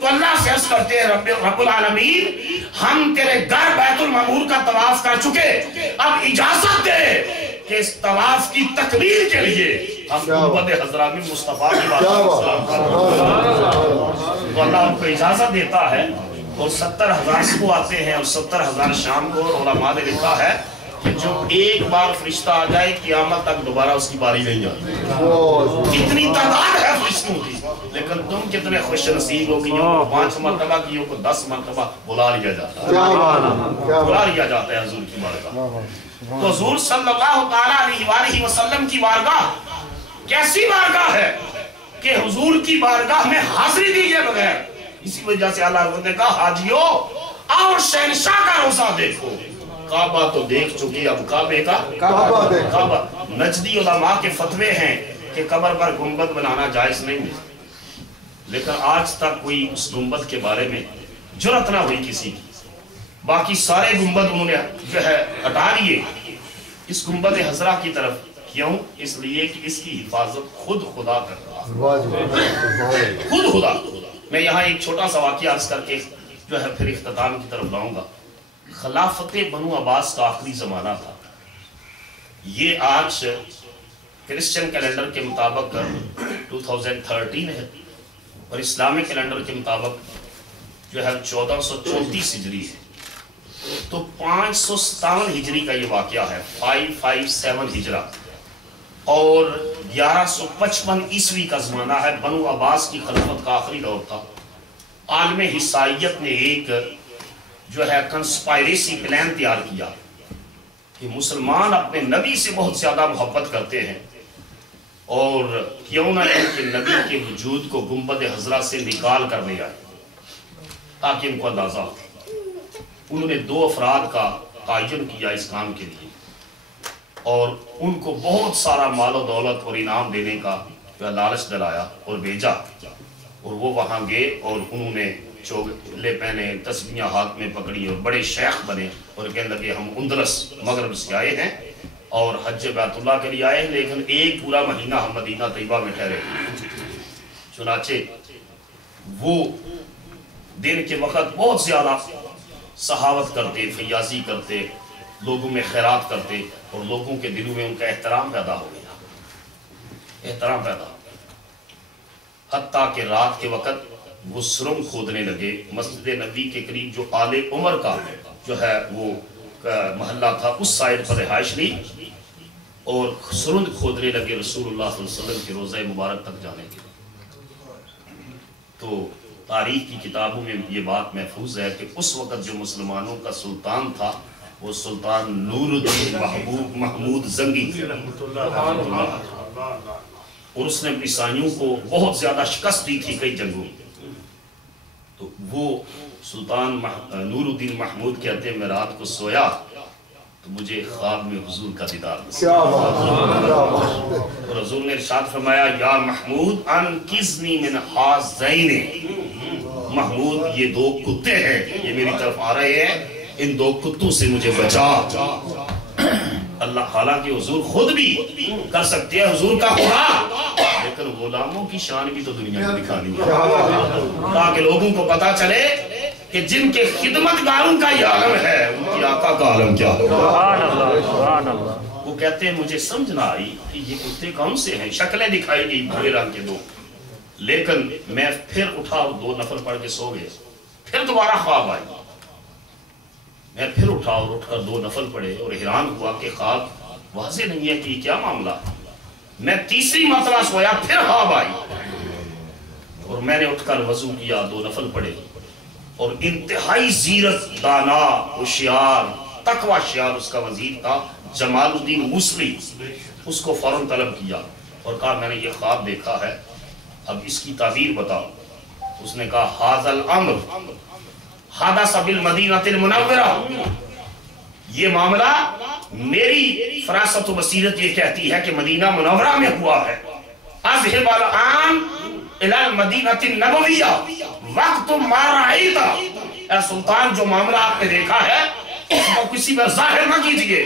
تو اللہ سے عرض کرتے ہیں رب العالمین ہم تیرے گھر بیت المعمور کا طواف کر چکے، اب اجازت دے کہ اس طواف کی تکمیل کے لیے ہم گنبد خضرا میں مصطفیٰ کی بات سلام کریں۔ تو اللہ ان کو اجازت دیتا ہے، اور 70,000 صبح آتے ہیں اور 70,000 شام کو، اور علماء نے لکھا ہے کہ جو ایک بار فرشتہ آ جائے قیامت تک دوبارہ اس کی باری نہیں آتی، اتنی تعداد ہے فرشتوں کی۔ لیکن تم کتنے خوش نصیب ہو کہ یہ کو 5 مرتبہ کی، یہ کو 10 مرتبہ بلا لیا جاتا ہے، بلا لیا جاتا ہے حضور کی بارگاہ۔ تو حضور صلی اللہ تعالیٰ علیہ وآلہ وسلم کی بارگاہ کیسی بارگاہ ہے کہ حضور کی بارگاہ میں حاضری دیجئے بغیر، اسی وجہ سے اللہ نے کہا حاجیو آؤ شہنشاہ کا روضہ دیکھو۔ کعبہ تو دیکھ چکی، اب کعبے کا کعبہ۔ نجدی علماء کے فتوے ہیں کہ قبر پر گنبد بنانا جائز نہیں ہے، لیکن آج تک کوئی اس گنبد کے بارے میں جرأت نہ ہوئی کسی کی۔ باقی سارے گنبد انہوں نے جو ہے ہٹا لیے اس گنبد حضرہ کی طرف۔ کیوں؟ اس لیے کہ اس کی حفاظت خود خدا کر رہا، خود خدا۔ میں یہاں ایک چھوٹا سا واقعہ عرض کر کے جو ہے پھر اختتام کی طرف لاؤں گا۔ خلافت بنو عباس کا آخری زمانہ تھا، یہ آج کرسچن کیلنڈر کے مطابق 2013 ہے، اور اسلامی کیلنڈر کے مطابق جو ہے 1434 ہجری ہے۔ تو 557 ہجری کا یہ واقعہ ہے، 557 ہجرہ، اور 1155 عیسوی کا زمانہ ہے۔ بنو عباس کی خلافت کا آخری دور تھا۔ عالم عیسائیت نے ایک جو ہے کنسپائریسی پلان تیار کیا کہ مسلمان اپنے نبی سے بہت زیادہ محبت کرتے ہیں، اور کیوں نہ ان کے نبی کے وجود کو گنبد حضرہ سے نکال کر لے آئے تاکہ ان کو اندازہ ہو۔ انہوں نے 2 افراد کا تعین کیا اس کام کے لیے، اور ان کو بہت سارا مال و دولت اور انعام دینے کا لالچ دلایا اور بھیجا، اور وہ وہاں گئے اور انہوں نے چوگلے پہنے، تسبیحاں ہاتھ میں پکڑی اور بڑے شیخ بنے، اور کہنے لگے ہم اندلس مغرب سے آئے ہیں اور حج بیت اللہ کے لیے آئے ہیں، لیکن ایک پورا مہینہ ہم مدینہ طیبہ میں ٹھہرے۔ چنانچہ وہ دن کے وقت بہت زیادہ سخاوت کرتے، فیاضی کرتے، لوگوں میں خیرات کرتے، اور لوگوں کے دلوں میں ان کا احترام پیدا ہو گیا، احترام پیدا ہو گیا، حتیٰ کہ رات کے وقت وہ سرنگ کھودنے لگے۔ مسجد نبی کے قریب جو آل عمر کا جو ہے وہ محلہ تھا، اس سائڈ پر رہائش لی، اور سرنگ کھودنے لگے رسول اللہ صلی اللہ علیہ وسلم کے روضہ مبارک تک جانے کے لیے۔ تو تاریخ کی کتابوں میں یہ بات محفوظ ہے کہ اس وقت جو مسلمانوں کا سلطان تھا وہ سلطان نور الدین محمود زنگی، اور اس نے عیسائیوں کو بہت زیادہ شکست دی تھی کئی جنگوں میں۔ تو وہ سلطان نور الدین محمود کہتے ہیں میں رات کو سویا تو مجھے خواب میں حضور کا دیدار ہوا، اور حضور نے ارشاد فرمایا یا محمود انقذنی من ہذین، محمود یہ دو کتے ہیں، یہ میری طرف آ رہے ہیں، ان دو کتوں سے مجھے بچا۔ اللہ، حالانکہ حضور خود بھی کر سکتے ہیں حضور کا خدا، لیکن غلاموں کی شان بھی تو دنیا میں دکھانی ہے، تاکہ لوگوں کو پتا چلے کہ جن کے خدمتگاروں کا یہ عالم ہے ان کی آقا کا عالم کیا ہے۔ سبحان اللہ۔ وہ کہتے ہیں مجھے سمجھ نہ آئی کہ یہ کتے کون سے ہیں، شکلیں دکھائی گئی بھورے رنگ کے دو، لیکن میں پھر اٹھا اور 2 نفل پڑھ کے سو گئے، پھر دوبارہ خواب آئی، میں پھر اٹھا اور اٹھ کر 2 نفل پڑھے، اور حیران ہوا کہ خواب واضح نہیں ہے کہ یہ کیا معاملہ ہے۔ میں تیسری مرتبہ سویا، پھر خواب آئی، اور میں نے اٹھ کر وضو کیا، 2 نفل پڑھے، اور انتہائی زیرت، دانا، ہوشیار، تقوی شیار اس کا وزیر تھا جمال الدین موصلی، اس کو فوراً طلب کیا اور کہا میں نے یہ خواب دیکھا ہے، اب اس کی تعبیر بتاؤ۔ اس نے کہا ھذا الامر حدث بالمدینہ المنورہ، یہ معاملہ میری فراست و بصیرت یہ کہتی ہے کہ مدینہ منورہ میں ہوا ہے۔ اذهب الان الى المدینہ النبویہ وقت ما رأیت، اے سلطان جو معاملہ آپ نے دیکھا ہے اس کو کسی پر ظاہر نہ کیجئے،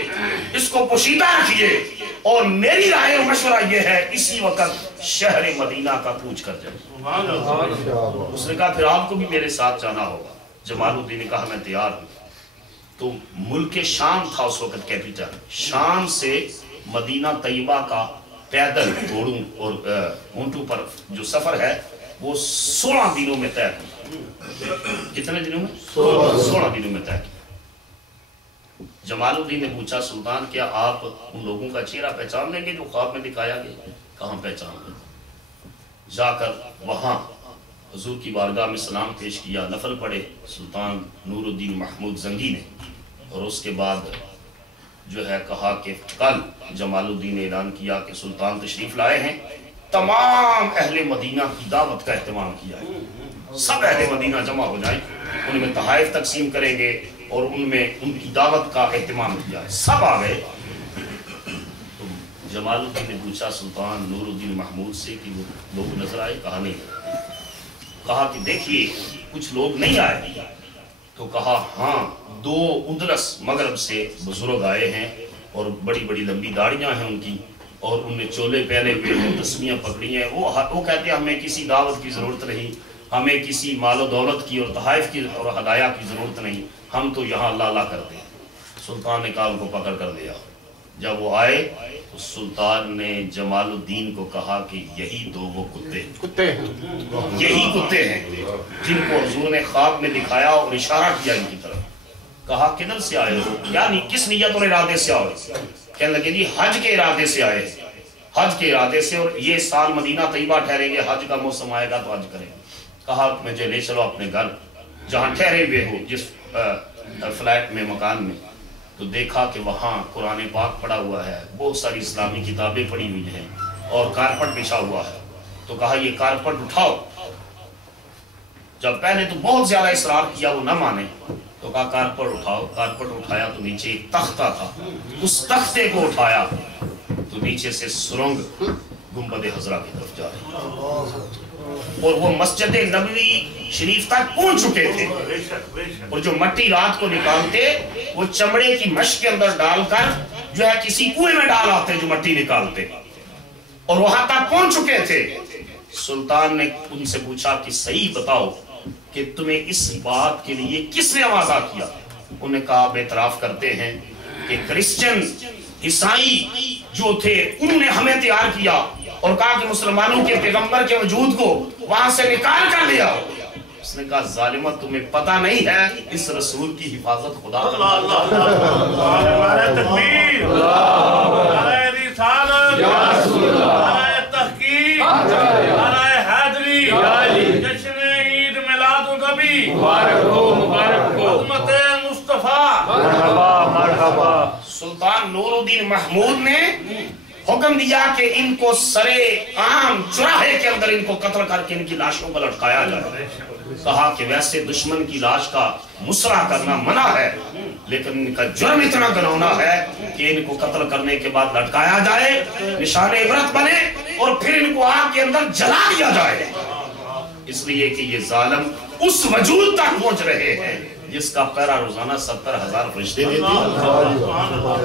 اس کو پوشیدہ رکھیے، اور میری رائے و مشورہ یہ ہے اسی وقت شہر مدینہ کا کوچ کر جائے۔ اس نے کہا پھر آپ کو بھی میرے ساتھ جانا ہوگا۔ جمال الدین نے کہا میں تیار ہوں۔ تو ملک شام تھا اس وقت کیپیٹل، شام سے مدینہ طیبہ کا پیدل گھوڑوں اور اونٹوں پر جو سفر ہے وہ 16 دنوں میں طے کیا۔ کتنے دنوں میں؟ 16 دنوں میں طے کیا۔ جمال الدین نے پوچھا سلطان کیا آپ ان لوگوں کا چہرہ پہچان لیں گے جو خواب میں دکھایا گیا؟ کہاں پہچان لیں؟ جا کر وہاں حضور کی بارگاہ میں سلام پیش کیا، نفل پڑھے سلطان نور الدین محمود زنگی نے، اور اس کے بعد جو ہے کہا کہ کل جمال الدین نے اعلان کیا کہ سلطان تشریف لائے ہیں، تمام اہل مدینہ کی دعوت کا اہتمام کیا ہے، سب اہل مدینہ جمع ہو جائیں، ان میں تحائف تقسیم کریں گے اور ان میں ان کی دعوت کا اہتمام کیا ہے، سب آ گئے۔ تو جمال الدین نے پوچھا سلطان نور الدین محمود سے کہ وہ لوگ نظر آئے؟ کہا نہیں۔ کہا کہ دیکھیے کچھ لوگ نہیں آئے، تو کہا ہاں 2 اندلس مغرب سے بزرگ آئے ہیں، اور بڑی بڑی لمبی داڑیاں ہیں ان کی، اور ان نے چولے پہنے ہوئے ہیں، تسمیاں پکڑی ہیں، وہ کہتے ہیں ہمیں کسی دعوت کی ضرورت نہیں، ہمیں کسی مال و دولت کی اور تحائف کی اور ہدایہ کی ضرورت نہیں، ہم تو یہاں اللہ اللہ کرتے ہیں۔ سلطان نے کہا ان کو پکڑ کر دیا۔ جب وہ آئے تو سلطان نے جمال الدین کو کہا کہ یہی 2 وہ کتے ہیں، یہی کتے ہیں جن کو حضور نے خواب میں دکھایا اور اشارہ کیا ان کی طرف۔ کہا کدھر سے آئے ہو؟ یعنی کس نیت اور ارادے سے آئے؟ کہنے لگے جی حج کے ارادے سے آئے، حج کے ارادے سے، اور یہ سال مدینہ طیبہ ٹھہریں گے، حج کا موسم آئے گا تو حج کریں گے۔ کہا مجھے لے چلو اپنے گھر جہاں ٹھہرے ہوئے ہو، جس فلیٹ میں، مکان میں۔ تو دیکھا کہ وہاں قرآن پاک پڑا ہوا ہے، بہت ساری اسلامی کتابیں پڑھی ہوئی ہیں، اور کارپٹ بچھا ہوا ہے۔ تو کہا یہ کارپٹ اٹھاؤ۔ جب پہلے تو بہت زیادہ اصرار کیا، وہ نہ مانے، تو کہا کارپٹ اٹھاؤ۔ کارپٹ اٹھایا تو نیچے ایک تختہ تھا، اس تختے کو اٹھایا تو نیچے سے سرنگ گنبد حضرہ کی طرف جا رہی۔ اور وہ مسجد نبوی شریف تک پہنچ چکے تھے، اور جو مٹی رات کو نکالتے وہ چمڑے کی مشق کے اندر ڈال کر جو ہے کسی کنویں میں ڈال آتے جو مٹی نکالتے، اور وہاں تک پہنچ چکے تھے۔ سلطان نے ان سے پوچھا کہ صحیح بتاؤ کہ تمہیں اس بات کے لیے کس نے آمادہ کیا؟ انہوں نے کہا آپ اعتراف کرتے ہیں کہ کرسچن عیسائی جو تھے انہوں نے ہمیں تیار کیا اور کہا کہ مسلمانوں کے پیغمبر کے وجود کو وہاں سے نکال کر لیا۔ اس نے کہا ظالمت تمہیں پتہ نہیں ہے اس رسول کی حفاظت خدا تکبیر، نعرہ رسالت، نعرہ تحقیق، نعرہ حیدری، جشن عید میلاد النبی، مبارک ہو مبارک ہو، عظمت مصطفیٰ، مرحبا مرحبا۔ سلطان نور الدین محمود نے حکم دیا کہ ان کو سرے عام چراہے کے اندر ان کو قتل کر کے ان کی لاشوں پر لٹکایا جائے۔ کہا کہ ویسے دشمن کی لاش کا مسرہ کرنا منع ہے، لیکن ان کا جرم اتنا گنونا ہے کہ ان کو قتل کرنے کے بعد لٹکایا جائے، نشان عبرت بنے، اور پھر ان کو آگ کے اندر جلا دیا جائے، اس لیے کہ یہ ظالم اس وجود تک پہنچ رہے ہیں جس کا پہرا روزانہ 70,000 فرشتے دیتے ہیں۔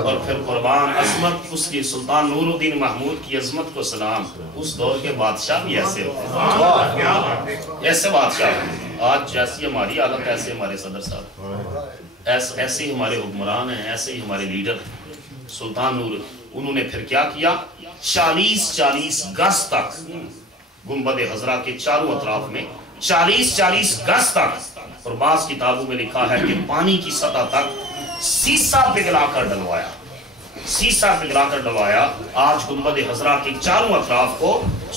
اور پھر قربان عظمت اس کی سلطان نور الدین محمود کی عظمت کو سلام، اس دور کے بادشاہ بھی ایسے ہوتے ہیں، ایسے بادشاہ ہوتے ہیں۔ آج جیسی ہماری حالت ایسے ہمارے صدر صاحب، ایسے ہی ہمارے حکمران ہیں، ایسے ہی ہمارے لیڈر۔ سلطان نور انہوں نے پھر کیا کیا، 40 گز تک گنبد خضرا کے چاروں اطراف میں 40 گز تک، اور بعض کتابوں میں لکھا ہے کہ پانی کی سطح تک سیسا پگھلا کر ڈلوایا، سیسا پگھلا کر ڈلوایا۔ آج گنبد خضرا کے چاروں اطراف کو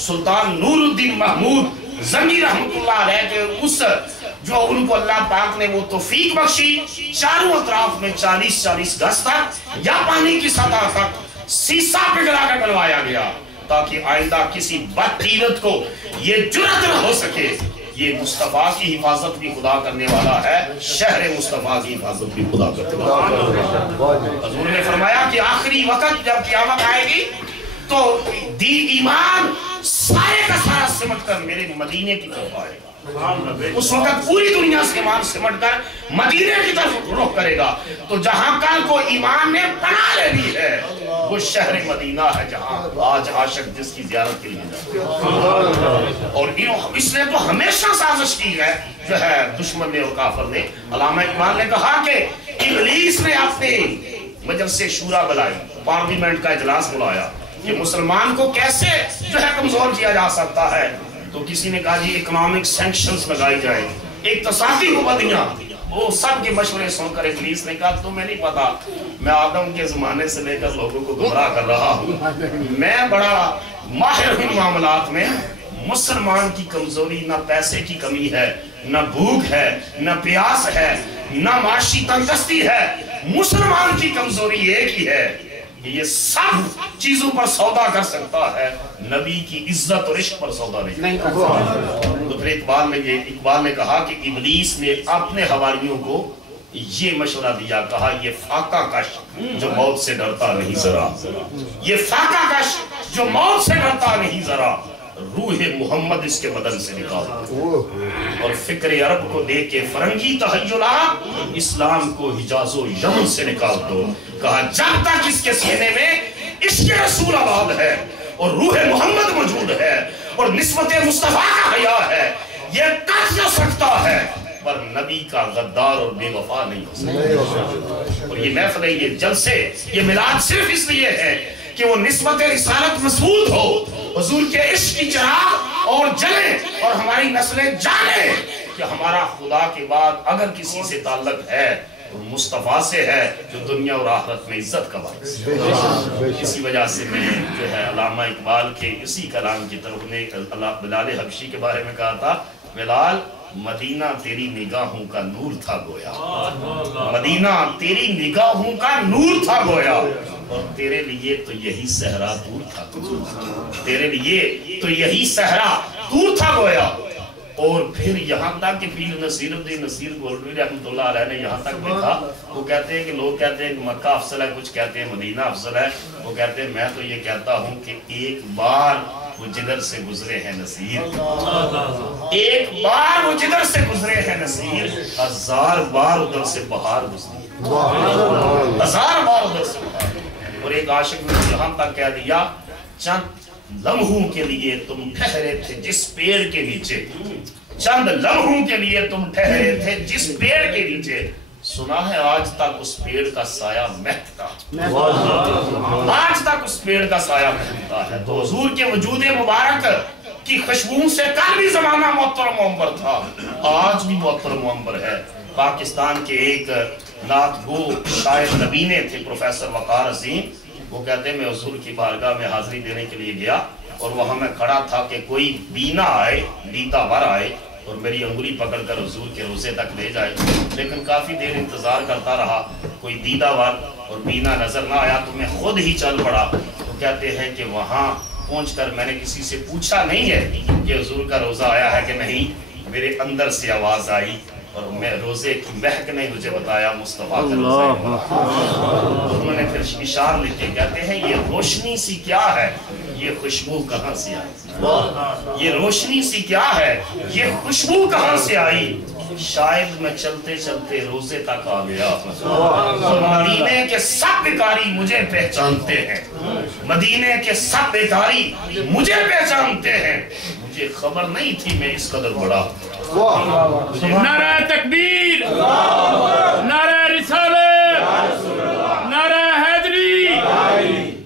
سلطان نور الدین محمود زنگی رحمت اللہ علیہ کے اس جو ان کو اللہ پاک نے وہ توفیق بخشی، چاروں اطراف میں 40 گز تک یا پانی کی سطح تک سیسا پگھلا کر ڈلوایا گیا، تاکہ آئندہ کسی بدقیرت کو یہ جرأت نہ ہو سکے۔ یہ مصطفیٰ کی حفاظت بھی خدا کرنے والا ہے، شہر مصطفیٰ کی حفاظت بھی خدا کرنے والا ہے۔ حضور نے فرمایا کہ آخری وقت جب قیامت آئے گی تو ایمان سارے کا سارا سمٹ کر میرے مدینے کی طرف آئے گا۔ اس وقت پوری دنیا سے ایمان سمٹ کر مدینے کی طرف رخ کرے گا، تو جہاں کل کو ایمان نے پناہ لے لی ہے وہ شہر مدینہ ہے، جہاں آج عاشق جس کی زیارت کے لیے جاتے ہیں۔ اور اس نے تو ہمیشہ سازش کی ہے جو ہے دشمن نے اور کافر نے۔ علامہ اقبال نے کہا کہ ابلیس نے اپنے مجلس شورا بلائی، پارلیمنٹ کا اجلاس بلایا کہ مسلمان کو کیسے جو ہے کمزور کیا جا سکتا ہے، تو کسی نے کہا جی اکنامک سینکشنز لگائی جائے، اقتصادی پابندیاں۔ وہ سب کے مشورے سن کر ابلیس نے کہا تمہیں نہیں پتا میں آدم کے زمانے سے لے کر لوگوں کو گمراہ کر رہا ہوں، میں بڑا ماہر ہوں معاملات میں۔ مسلمان کی کمزوری نہ پیسے کی کمی ہے، نہ بھوک ہے، نہ پیاس ہے، نہ معاشی تنگستی ہے، مسلمان کی کمزوری ایک ہی ہے کہ یہ سب چیزوں پر سودا کر سکتا ہے، نبی کی عزت اور عشق پر سودا نہیں کر سکتا۔ تو پھر اقبال نے کہا کہ ابلیس نے اپنے حواریوں کو یہ مشورہ دیا، کہا یہ فاقہ کش جو موت سے ڈرتا نہیں ذرا، یہ فاقہ کش جو موت سے ڈرتا نہیں ذرا، روح محمد اس کے بدن سے نکال دو، اور فکر عرب کو دے کے فرنگی تحیلات اسلام کو حجاز و یمن سے نکال دو۔ کہا جب تک اس کے سینے میں عشق رسول آباد ہے اور روح محمد موجود ہے اور نسبت مصطفیٰ کا حیا ہے، یہ کر جو سکتا ہے، پر نبی کا غدار اور بے وفا نہیں ہو سکتا۔ اور یہ محفل، یہ جلسے، یہ میلاد صرف اس لیے ہے کہ وہ نسبت رسالت مضبوط ہو، حضور کے عشق کی چراغ اور جلے، اور ہماری نسلیں جانیں کہ ہمارا خدا کے بعد اگر کسی سے تعلق ہے تو مصطفیٰ سے ہے جو دنیا اور آخرت میں عزت کا باعث ہے۔ اسی وجہ سے میں جو ہے علامہ اقبال کے اسی کلام کی طرف نے بلال حبشی کے بارے میں کہا تھا، بلال مدینہ تیری نگاہوں کا نور تھا گویا، مدینہ تیری نگاہوں کا نور تھا گویا، اور تیرے لیے تو یہی صحرا دور تھا، تیرے لیے تو یہی صحرا دور تھا گویا۔ اور پھر یہاں تک کہ پیر نصیر الدین نصیر گولوی رحمت اللہ علیہ نے یہاں تک دیکھا، وہ کہتے ہیں کہ لوگ کہتے ہیں کہ مکہ افضل ہے، کچھ کہتے ہیں مدینہ افضل ہے، وہ کہتے ہیں میں تو یہ کہتا ہوں کہ ایک بار وہ جدھر سے گزرے ہیں نصیر، ایک بار وہ جدھر سے گزرے ہیں نصیر، 1000 بار ادھر سے بہار گزری، 1000 بار ادھر سے بہار۔ اور ایک عاشق نے یہاں تک کہہ دیا چند لمحوں کے لیے تم ٹھہرے تھے جس پیڑ کے نیچے، چند لمحوں کے لیے تم ٹھہرے تھے جس پیڑ کے نیچے، سنا ہے آج تک اس پیڑ کا سایہ مہکتا، آج تک اس پیڑ کا سایہ مہکتا ہے۔ تو حضور کے وجود مبارک کی خوشبو سے کل بھی زمانہ معطر معمبر تھا، آج بھی معطر معمبر ہے۔ پاکستان کے ایک نعت گو شاعر نبینے تھے پروفیسر وقار عظیم، وہ کہتے ہیں میں حضور کی بارگاہ میں حاضری دینے کے لیے گیا اور وہاں میں کھڑا تھا کہ کوئی بینا آئے، بیتا ور آئے اور میری انگلی پکڑ کر حضور کے روزے تک لے جائے، لیکن کافی دیر انتظار کرتا رہا، کوئی دیدہ ور اور بینا نظر نہ آیا تو میں خود ہی چل پڑا۔ تو کہتے ہیں کہ وہاں پہنچ کر میں نے کسی سے پوچھا نہیں ہے کہ حضور کا روزہ آیا ہے کہ نہیں، میرے اندر سے آواز آئی اور میں روزے کی مہک نے مجھے بتایا مصطفیٰ کا روزہ ہے۔ انہوں نے پھر اشار لکھے کہتے ہیں یہ روشنی سی کیا ہے، یہ خوشبو کہاں سے آئی، یہ روشنی سی کیا ہے، یہ خوشبو کہاں سے آئی، شاید میں چلتے چلتے روزے تک آ گیا اور مدینے کے سب بیکاری مجھے پہچانتے ہیں، مدینے کے سب بیکاری مجھے پہچانتے ہیں، مجھے خبر نہیں تھی میں اس قدر بڑا۔ نعرہ تکبیر، نعرہ رسالت، نعرہ حیدری۔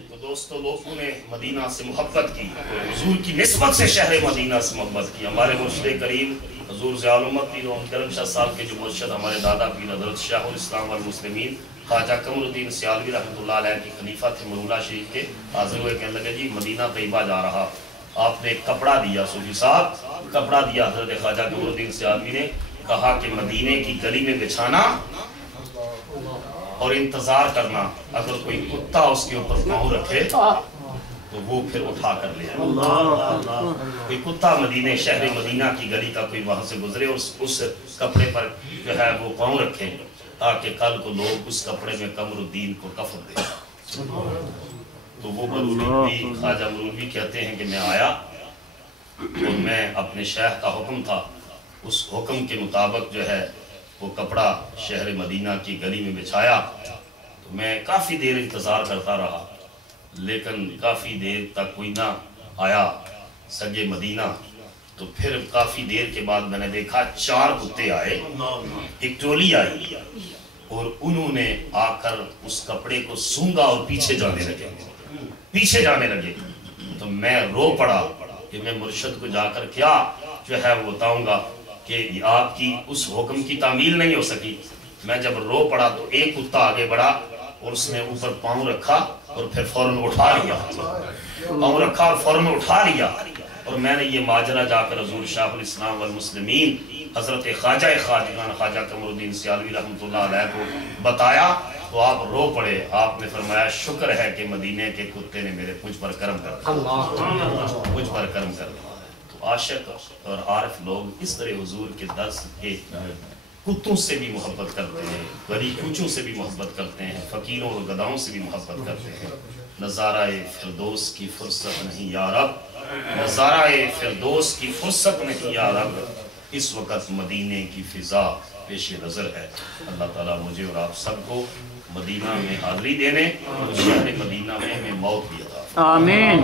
تو دوستو لوگوں نے مدینہ سے محبت کی، حضور کی نسبت سے شہر مدینہ سے محبت کی۔ ہمارے مرشد کریم حضور ضیاء الامت پیر و کرم شاہ صاحب کے جو مرشد ہمارے دادا پیر حضرت شیخ الاسلام والمسلمین خواجہ قمر الدین سیالوی رحمۃ اللہ علیہ کی خلیفہ تھے مرولہ شریف کے، حاضر ہوئے کہنے لگے جی مدینہ طیبہ جا رہا، آپ نے ایک کپڑا دیا، صوفی صاحب کپڑا دیا حضرت خواجہ قمر الدین سیالوی نے، کہا کہ مدینے کی گلی میں بچھانا اور انتظار کرنا، اگر کوئی کتا اس کے اوپر پاؤں رکھے تو وہ پھر اٹھا کر لے آئے۔ کوئی کتا مدینے شہر مدینہ کی گلی کا کوئی وہاں سے گزرے اور اس کپڑے پر جو ہے وہ پاؤں رکھے تاکہ کل کو لوگ اس کپڑے میں قمر الدین کو کفن دیں۔ تو وہ مولوی خواجہ مولوی کہتے ہیں کہ میں آیا اور میں اپنے شیخ کا حکم تھا، اس حکم کے مطابق جو ہے وہ کپڑا شہر مدینہ کی گلی میں بچھایا، تو میں کافی دیر انتظار کرتا رہا لیکن کافی دیر تک کوئی نہ آیا سگے مدینہ۔ تو پھر کافی دیر کے بعد میں نے دیکھا 4 کتے آئے، ایک ٹولی آئی اور انہوں نے آ کر اس کپڑے کو سونگا اور پیچھے جانے لگے۔ تو میں رو پڑا کہ میں مرشد کو جا کر کیا جو ہے وہ بتاؤں گا کہ آپ کی اس حکم کی تعمیل نہیں ہو سکی۔ میں جب رو پڑا تو ایک کتا آگے بڑھا اور اس نے اوپر پاؤں رکھا اور پھر فوراً اٹھا لیا، پاؤں رکھا اور فوراً اٹھا لیا، اور میں نے یہ ماجرا جا کر حضور شیخ الاسلام والمسلمین حضرت خواجہ خواجگان خواجہ قمر الدین سیالوی رحمۃ اللہ علیہ کو بتایا تو آپ رو پڑے۔ آپ نے فرمایا شکر ہے کہ مدینے کے کتے نے مجھ پر کرم کر دیا۔ تو عاشق اور عارف لوگ اس طرح حضور کے درس کے کتوں سے بھی محبت کرتے ہیں، گلی کوچوں سے بھی محبت کرتے ہیں، فقیروں اور گداؤں سے بھی محبت کرتے ہیں۔ نظارہ فردوس کی فرصت نہیں یا رب، نظارہ فردوس کی فرصت نہیں یا رب، اس وقت مدینے کی فضا پیش نظر ہے۔ اللہ تعالیٰ مجھے اور آپ سب کو مدینہ میں حاضری دینے اور شہر مدینہ میں موت بھی عطا فرمائے۔ آمین۔